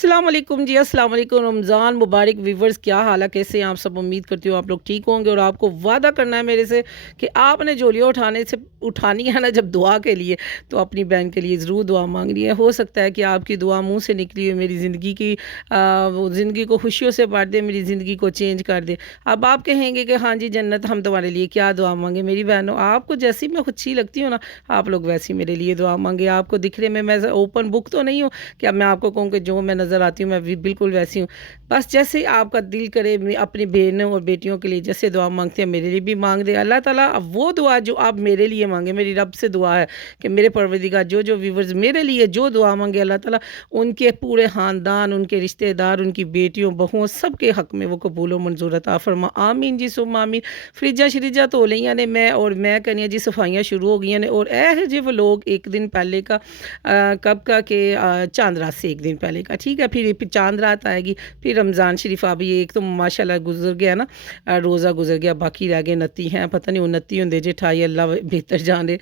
अस्सलाम वालेकुम जी, अस्सलाम वालेकुम। रमज़ान मुबारक व्यूवर्स, क्या हाल है, कैसे हैं आप सब? उम्मीद करती हूँ आप लोग ठीक होंगे। और आपको वादा करना है मेरे से कि आपने झोलियाँ उठानी है ना जब दुआ के लिए, तो अपनी बहन के लिए ज़रूर दुआ मांगनी है। हो सकता है कि आपकी दुआ मुँह से निकली हुई मेरी ज़िंदगी की वो ज़िंदगी को खुशियों से भर दे, मेरी ज़िंदगी को चेंज कर दे। अब आप कहेंगे कि हाँ जी जन्नत, हम तुम्हारे लिए क्या दुआ मांगे। मेरी बहनों, आपको जैसी मैं अच्छी लगती हूँ ना, आप लोग वैसी मेरे लिए दुआ मांगे। आपको दिखने में मैं ओपन बुक तो नहीं हूँ कि अब मैं आपको कहूँ कि जो मैं नज़र आती हूँ मैं भी बिल्कुल वैसी हूँ। बस जैसे आपका दिल करे, मैं अपनी बहनों और बेटियों के लिए जैसे दुआ मांगते हैं मेरे लिए भी मांग दे अल्लाह ताला। अब वो दुआ जो आप मेरे लिए मांगे, मेरी रब से दुआ है कि मेरे परवरदिगार जो व्यूवर्स मेरे लिए जो दुआ मांगे अल्लाह ताला उनके पूरे ख़ानदान, उनके रिश्तेदार, उनकी बेटियों बहुओं सबके हक़ में वो कबूल व मंजूर अता फरमा। आमीन जी सुम्मा आमीन। फ्रिज्जां शरिज्जां धो लईयां ने मैं, और मैं कहनी जी सफाइयां शुरू हो गई ने। और ऐ जे व्लॉग एक दिन पहले का कब का के चाँद रात से एक दिन पहले का, ठीक है। फिर चाँद रात आएगी, फिर रमज़ान शरीफ अभी एक तो माशाल्लाह गुज़र गया ना, रोज़ा गुज़र गया, बाकी रह गए 29 हैं, पता नहीं 29 होंदे जे 28 अल्लाह बेहतर जाने।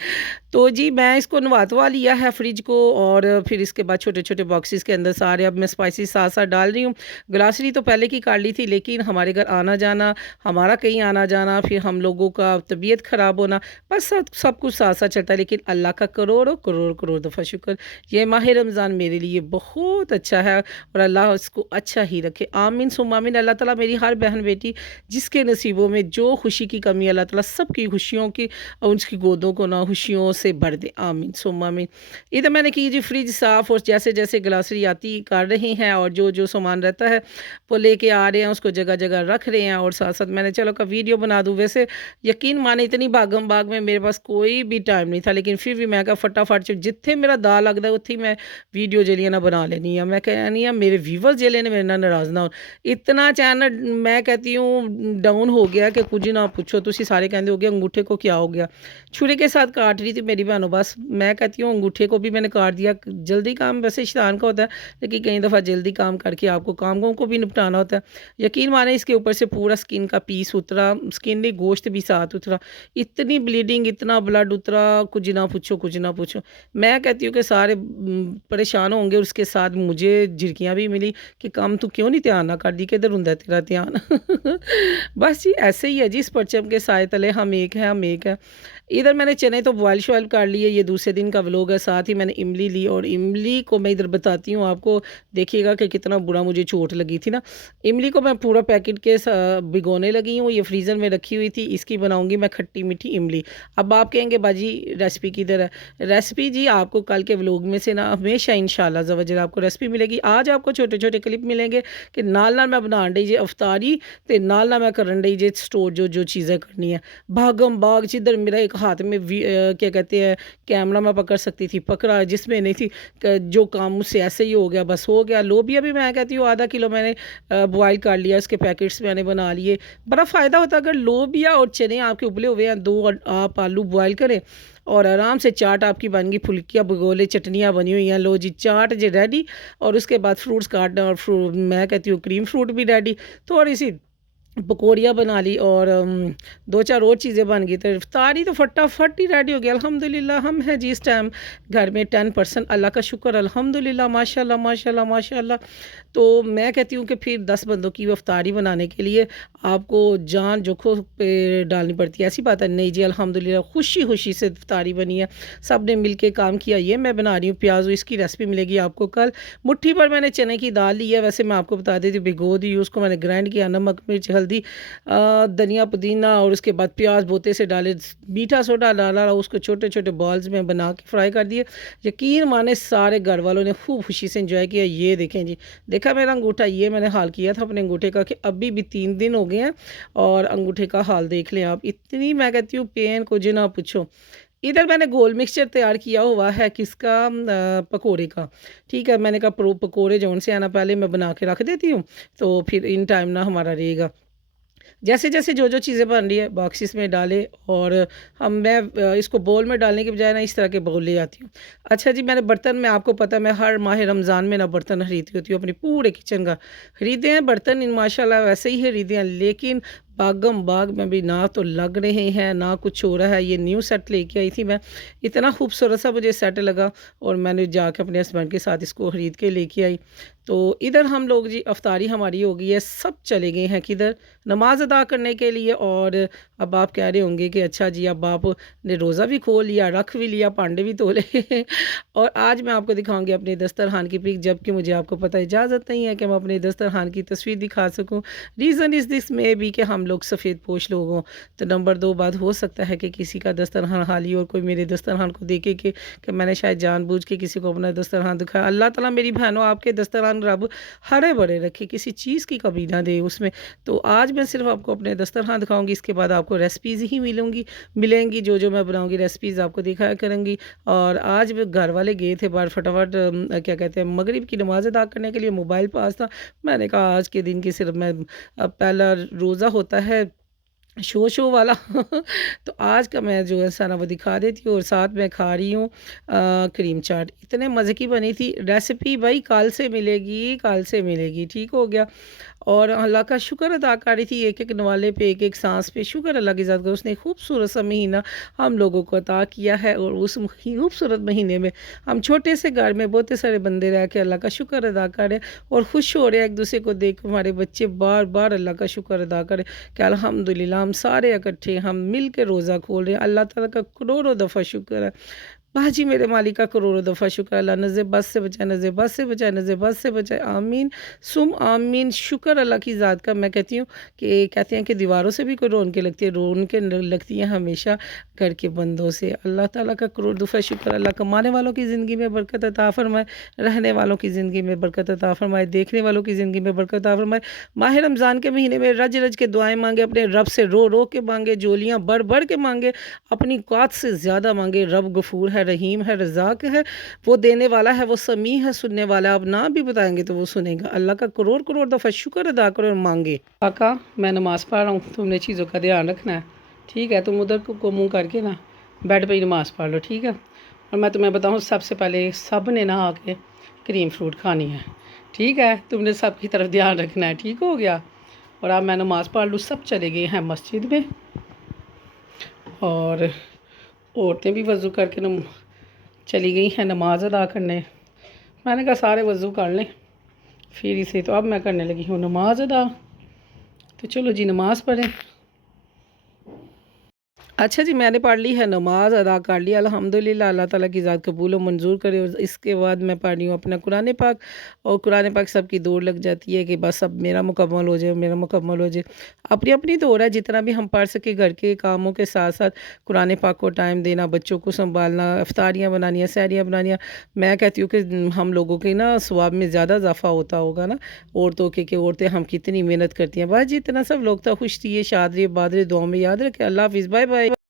तो जी मैं इसको नवा-धवा लिया है फ्रिज को, और फिर इसके बाद छोटे-छोटे बॉक्सेस के अंदर सारे अब मैं स्पाइसेस साथ-साथ डाल रही हूँ। ग्रॉसरी तो पहले की कर ली थी, लेकिन हमारे घर आना-जाना, हमारा कहीं आना-जाना, फिर हम लोगों का तबीयत ख़राब होना, बस सब सब कुछ साथ-साथ चलता है। लेकिन अल्लाह का करोड़ों करोड़ करोड़ दफ़ा शुक्र, ये माह रमज़ान मेरे लिए बहुत अच्छा है, और अल्लाह उसको अच्छा ही रखे। आमीन सुम्मा आमीन। अल्लाह ताला मेरी हर बहन-बेटी जिसके नसीबों में जो खुशी की कमी है, अल्लाह ताला सबकी खुशियों की और उसकी गोदों को ना खुशियों से भर दे। आमीन सुम्मा आमीन। इधर मैंने की जी फ्रिज साफ़, और जैसे-जैसे ग्रॉसरी आती कर रही हैं, और जो सामान रहता है वो लेके आ रहे हैं, उसको जगह-जगह रख रहे हैं, और साथ-साथ मैंने चलो का वीडियो बना दूँ। वैसे यकीन माने इतनी भागम-भाग में मेरे पास कोई भी टाइम नहीं था, लेकिन फिर भी मैं कहा फटाफट च जिथे मेरा दा लगदा उत्थे मैं वीडियो जेह्ड़ियां ना बना लेनी आ। मैं कहनी आ मेरे व्यूवर्स जेह्ड़े ने मेरे नाल नाराज़ ना होन। इतना चैनल मैं कहती हूँ डाउन हो गया कि कुछ ना पूछो। तुसी सारे कहंदे होगे अंगूठे को क्या हो गया? छुरी के साथ काट रही थी मेरी बहनों, बस मैं कहती हूँ अंगूठे को भी मैंने काट दिया। जल्दी काम वैसे शैतान का होता है, लेकिन कई दफ़ा जल्दी काम करके आपको कामों को भी निपटाना होता है। यकीन माने इसके ऊपर से पूरा स्किन का पीस उतरा, स्किन नहीं गोश्त भी साथ उतरा। इतनी ब्लीडिंग, इतना ब्लड उतरा, कुछ ना पूछो, कुछ ना पूछो। मैं कहती हूँ कि सारे परेशान होंगे, उसके साथ मुझे झिड़कियाँ भी मिली कि काम तू क्यों नहीं ध्यान ना करदी, किधर हुंदा है तेरा ध्यान? बस जी ऐसे ही है जी, इस परचम के साए तले हम एक हैं, हम एक हैं। इधर मैंने चने तो बॉयल शॉयल कर लिए, ये दूसरे दिन का व्लॉग है। साथ ही मैंने इमली ली, और इमली को मैं इधर बताती हूँ आपको, देखिएगा कि कितना बुरा मुझे चोट लगी थी ना। इमली को मैं पूरा पैकेट के भिगोने लगी हूँ, ये फ्रीज़र में रखी हुई थी, इसकी बनाऊँगी मैं खट्टी मीठी इमली। अब आप कहेंगे बाजी रेसिपी किधर है? रेसिपी जी आपको कल के व्लॉग में से ना हमेशा इंशाल्लाह ज़ वजल आपको रेसिपी मिलेगी। आज आपको छोटे-छोटे क्लिप मिलेंगे कि नाल-नाल मैं बनान डई जे अफ्तारी, ते नाल-नाल मैं करन डई जे स्टोर जो चीज़ें करनी है। भागम-भाग जिधर मेरा एक हाथ में क्या कहते हैं कैमरा मैं पकड़ सकती थी पकड़ा, जिसमें नहीं थी जो काम मुझसे ऐसे ही हो गया, बस हो गया। लोबिया भी मैं कहती हूँ आधा किलो मैंने बॉयल कर लिया, इसके पैकेट्स मैंने बना लिए। बड़ा फ़ायदा होता है अगर लोबिया और चने आपके उबले हुए हैं, 2 आप आलू बॉयल करें, और आराम से चाट आपकी बन गई, फुल्कियाँ भगोले, चटनियाँ बनी हुई हैं। लो जी चाट जी रेडी, और उसके बाद फ्रूट्स काटना, और मैं कहती हूँ क्रीम फ्रूट भी रेडी। थोड़ी-सी पकौड़ियाँ बना ली, और 2-4 और चीज़ें बन गई, तो इफ्तारी तो फटाफट ही रेडी हो गया। अल्हम्दुलिल्लाह हम हैं जी इस टाइम घर में 10%, अल्लाह का शुक्र अल्हम्दुलिल्लाह, माशाल्लाह माशाल्लाह माशाल्लाह। तो मैं कहती हूँ कि फिर 10 बंदों की इफ्तारी बनाने के लिए आपको जान जोखों पे डालनी पड़ती है, ऐसी बात है? नहीं जी, अल्हम्दुलिल्लाह खुशी-खुशी से इफ्तारी बनी है, सब ने मिल के काम किया। ये मैं बना रही हूँ प्याज़, इसकी रेसिपी मिलेगी आपको कल। मुट्ठी भर मैंने चने की दाल ली है, वैसे मैं आपको बता देती हूँ भिगो दी, उसको मैंने ग्राइंड किया, नमक, मिर्च, हल्दी, धनिया, पुदीना, और उसके बाद प्याज बोते से डाले, मीठा सोडा डाला, उसको छोटे-छोटे बॉल्स में बना के फ्राई कर दिए। यकीन माने सारे घर वालों ने खूब खुशी से एंजॉय किया। ये देखें जी, देखा मेरा अंगूठा, ये मैंने हाल किया था अपने अंगूठे का कि अभी भी 3 दिन हो गए हैं, और अंगूठे का हाल देख लें आप। इतनी मैं कहती हूँ पेन कुछ ना पूछो। इधर मैंने घोल मिक्सचर तैयार किया हुआ है किसका, पकोड़े का। ठीक है, मैंने कहा पकोड़े जौन से आना पहले मैं बना के रख देती हूँ, तो फिर इन टाइम ना हमारा रहेगा। जैसे-जैसे जो चीज़ें बन रही है बॉक्सेस में डालें, और इसको बाउल में डालने के बजाय ना इस तरह के बाउल ले आती हूँ। अच्छा जी, मैंने बर्तन में आपको पता है मैं हर माह रमज़ान में ना बर्तन खरीदती होती हूँ, अपने पूरे किचन का। खरीदे हैं बर्तन इन माशाल्लाह वैसे ही खरीदे हैं, लेकिन भागम-भाग में भी ना तो लग रहे हैं, ना कुछ हो रहा है। ये न्यू सेट लेके आई थी मैं, इतना खूबसूरत सा मुझे सेट लगा, और मैंने जाके अपने हस्बैंड के साथ इसको खरीद के लेके आई। तो इधर हम लोग जी अफ्तारी हमारी हो गई है, सब चले गए हैं किधर नमाज़ अदा करने के लिए। और अब आप कह रहे होंगे कि अच्छा जी अब आपने रोज़ा भी खोल लिया, रख भी लिया, पांडे भी तोले और आज मैं आपको दिखाऊंगी अपने दस्तरखान की पिक, जबकि मुझे आपको पता इजाज़त नहीं है कि मैं अपने दस्तरखान की तस्वीर दिखा सकूं। रीज़न इज़ दिस में भी कि हम लोग सफ़ेद पोश लोग हों। तो नंबर 2 बात, हो सकता है कि किसी का दस्तरखान खाली और कोई मेरे दस्तरखान को देखे कि मैंने शायद जानबूझ के किसी को अपना दस्तरखान दिखाया। अल्लाह ताला मेरी बहनों आपके दस्तरखान रब हरे भरे रखे, किसी चीज़ की कमी ना दे उसमें। तो आज मैं सिर्फ आपको अपने दस्तरखान दिखाऊंगी, इसके बाद आपको रेसिपीज़ ही मिलेंगी जो जो मैं बनाऊंगी रेसिपीज़ आपको दिखाया करूँगी। और आज भी घर वाले गए थे बाहर फटाफट क्या कहते हैं मगरिब की नमाज़ अदा करने के लिए, मोबाइल पास था। मैंने कहा आज के दिन की सिर्फ मैं पहला रोज़ा होता है शो वाला तो आज का मैं जो है सारा वो दिखा देती हूँ। और साथ में खा रही हूँ क्रीम चाट, इतने मज़े की बनी थी। रेसिपी भाई कल से मिलेगी, कल से मिलेगी, ठीक हो गया। और अल्लाह का शुक्र अदा कर रही थी, एक एक नवाले पे, एक एक सांस पे शुक्र अल्लाह की ज़ात का, उसने खूबसूरत सा महीना हम लोगों को अता किया है। और उस खूबसूरत महीने में हम छोटे से घर में बहुत सारे बंदे रह के अल्लाह का शुक्र अदा करें और खुश हो रहे हैं एक दूसरे को देख। हमारे बच्चे बार बार अल्लाह का शुक्र अदा करें कि अल्हम्दुलिल्लाह हम सारे इकट्ठे हम मिल के रोज़ा खोल रहे हैं। अल्लाह ताला का करोड़ों दफ़ा शुक्र है। बाजी मेरे मालिक का करोड़ों दफ़ा शुक्र। अल्लाह नज़े बस से बचाए, नज़े बस से बचाए, नज़े बस से बचाए, आमीन सुम आमीन। शुक्र अल्लाह की ज़ात का। मैं कहती हूँ कि कहते हैं कि दीवारों से भी कोई रौनकें लगती है, रौनकें लगती हैं हमेशा घर के बंदों से। अल्लाह ताला का करोड़ दफ़ा शुक्र। अल्लाह कमाने वालों की ज़िंदगी में बरकत अता फ़रमाए, रहने वालों की ज़िंदगी में बरकत अता फ़रमाए, देखने वालों की ज़िंदगी में बरकत अता फ़रमाए। माह रमज़ान के महीने में रज रज के दुआएँ मांगे, अपने रब से रो रो के मांगे, जोलियाँ भर भर के मांगे, अपनी औकात से ज़्यादा मांगे। रब गफ़ूर है, रहीम है, रज़ाक है, वो देने वाला है, वो समी है, सुनने वाला। आप ना भी बताएंगे तो वो सुनेगा। अल्लाह का करोड़ करोड़ दफ़ा शुक्र अदा करो और मांगे। काका मैं नमाज़ पढ़ रहा हूँ, तुमने चीज़ों का ध्यान रखना है, ठीक है। तुम उधर को मुँह करके ना बेड पे ही नमाज़ पढ़ लो, ठीक है। और मैं तुम्हें बताऊँ सबसे पहले सब ने नहा के क्रीम फ्रूट खानी है, ठीक है। तुमने सब की तरफ ध्यान रखना है, ठीक हो गया। और अब मैं नमाज़ पढ़ लूँ। सब चले गए हैं मस्जिद में और औरतें भी वज़ू करके चली गई हैं नमाज़ अदा करने। मैंने कहा सारे वज़ू कर लें फिर इसे। तो अब मैं करने लगी हूँ नमाज़ अदा। तो चलो जी नमाज़ पढ़ें। अच्छा जी मैंने पढ़ ली है नमाज़ अदा कर लिया अल्हम्दुलिल्लाह। अल्लाह ताला की ज़ात कबूल और मंजूर करे। और इसके बाद मैं पढ़ रही हूँ अपना कुरान पाक। और कुरान पाक सबकी दौड़ लग जाती है कि बस अब मेरा मुकम्मल हो जाए, मेरा मुकम्मल हो जाए। अपनी अपनी दौड़ है, जितना भी हम पढ़ सके घर के कामों के साथ साथ कुरान पाक को टाइम देना, बच्चों को संभालना, इफ्तारियाँ बनानियाँ, सहरियाँ बनानियाँ। मैं कहती हूँ कि हम लोगों के ना सवाब में ज़्यादा इजाफा होता होगा ना औरतों के, कि औरतें हम कितनी मेहनत करती हैं। बस जितना सब लोग था खुश रहिए, शाद रहिए, आबाद रहिए, दुआ में याद रखें। अल्लाह हाफ़िज़, बाय बाय।